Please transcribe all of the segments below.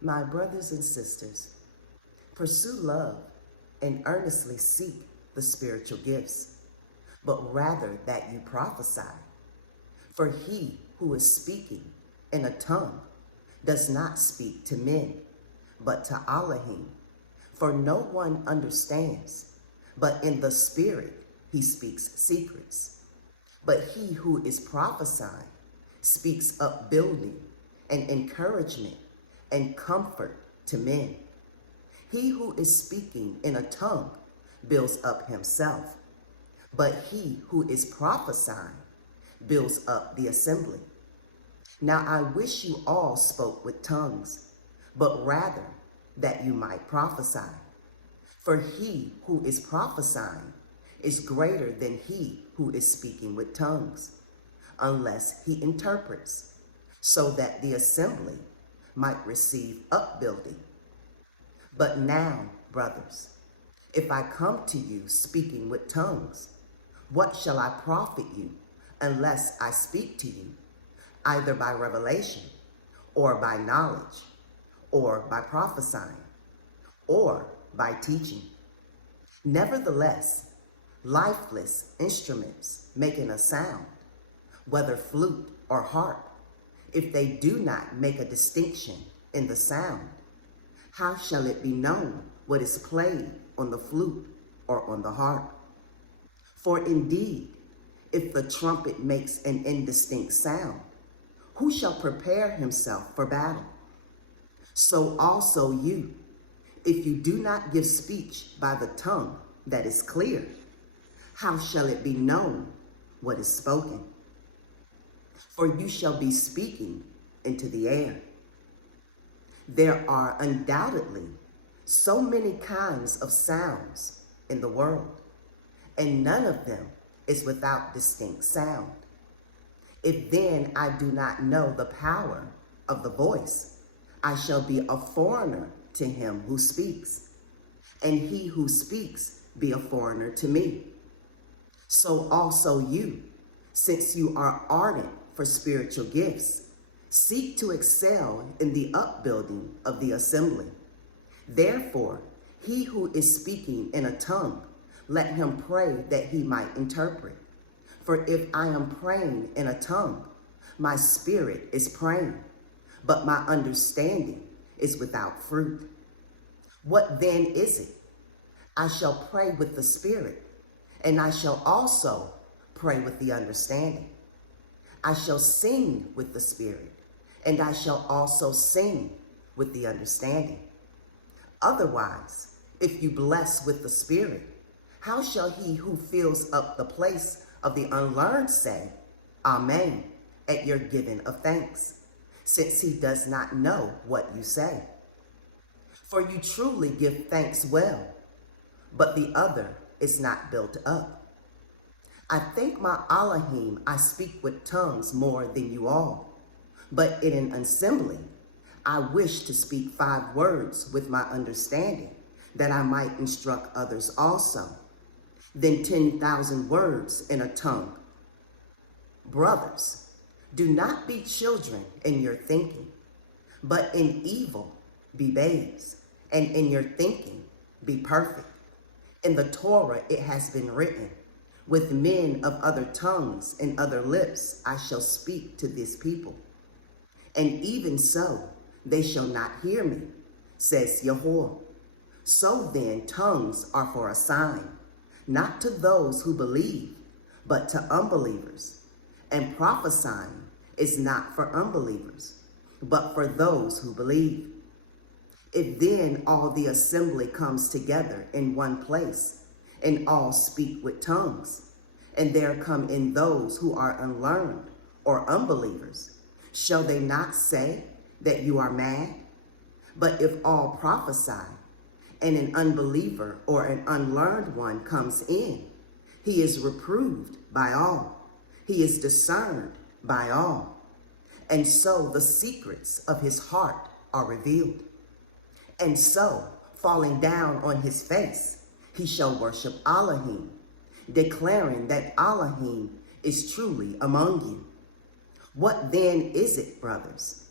My brothers and sisters, pursue love and earnestly seek the spiritual gifts, but rather that you prophesy. For he who is speaking in a tongue does not speak to men, but to Elohim. For no one understands, but in the spirit he speaks secrets. But he who is prophesying speaks upbuilding and encouragement and comfort to men. He who is speaking in a tongue builds up himself, but he who is prophesying builds up the assembly. Now I wish you all spoke with tongues, but rather that you might prophesy. For he who is prophesying is greater than he who is speaking with tongues, unless he interprets, so that the assembly might receive upbuilding. But now, brothers, if I come to you speaking with tongues, what shall I profit you unless I speak to you, either by revelation, or by knowledge, or by prophesying, or by teaching? Nevertheless, lifeless instruments making a sound, whether flute or harp, if they do not make a distinction in the sound, how shall it be known what is played on the flute or on the harp? For indeed, if the trumpet makes an indistinct sound, who shall prepare himself for battle? So also you, if you do not give speech by the tongue that is clear, how shall it be known what is spoken? For you shall be speaking into the air. There are undoubtedly so many kinds of sounds in the world, and none of them is without distinct sound. If then I do not know the power of the voice, I shall be a foreigner to him who speaks, and he who speaks be a foreigner to me. So also you, since you are ardent for spiritual gifts, seek to excel in the upbuilding of the assembly. Therefore, he who is speaking in a tongue, let him pray that he might interpret. For if I am praying in a tongue, my spirit is praying, but my understanding is without fruit. What then is it? I shall pray with the spirit, and I shall also pray with the understanding. I shall sing with the spirit, and I shall also sing with the understanding. Otherwise, if you bless with the spirit, how shall he who fills up the place of the unlearned say, Amen, at your giving of thanks, since he does not know what you say? For you truly give thanks well, but the other is not built up. I thank my Elohim I speak with tongues more than you all, but in an assembly I wish to speak 5 words with my understanding, that I might instruct others also, than 10,000 words in a tongue. Brothers, do not be children in your thinking, but in evil be babes, and in your thinking be perfect. In the Torah it has been written, with men of other tongues and other lips I shall speak to this people. And even so, they shall not hear me, says Yahuwah. So then tongues are for a sign, not to those who believe, but to unbelievers. And prophesying is not for unbelievers, but for those who believe. If then all the assembly comes together in one place, and all speak with tongues, and there come in those who are unlearned or unbelievers, shall they not say that you are mad? But if all prophesy, and an unbeliever or an unlearned one comes in, he is reproved by all. He is discerned by all. And so the secrets of his heart are revealed. And so, falling down on his face, he shall worship Elohim, declaring that Elohim is truly among you. What then is it, brothers?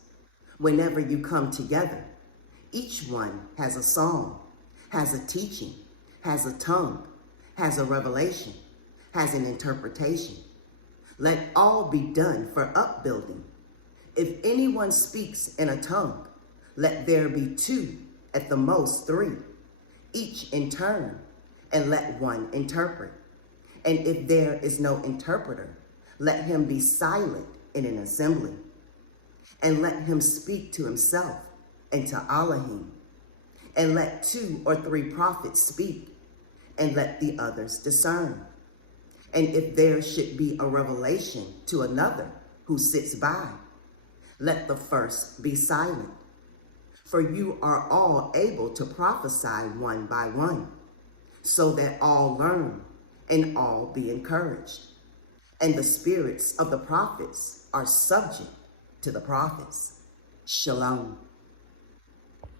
Whenever you come together, Each one has a song, has a teaching, has a tongue, has a revelation, has an interpretation. Let all be done for upbuilding. If anyone speaks in a tongue, let there be two, at the most three, each in turn, and let one interpret. And if there is no interpreter, let him be silent in an assembly. And let him speak to himself and to Elohim. And let 2 or 3 prophets speak, and let the others discern. And if there should be a revelation to another who sits by, let the first be silent. For you are all able to prophesy one by one, so that all learn and all be encouraged. And the spirits of the prophets are subject to the prophets. Shalom.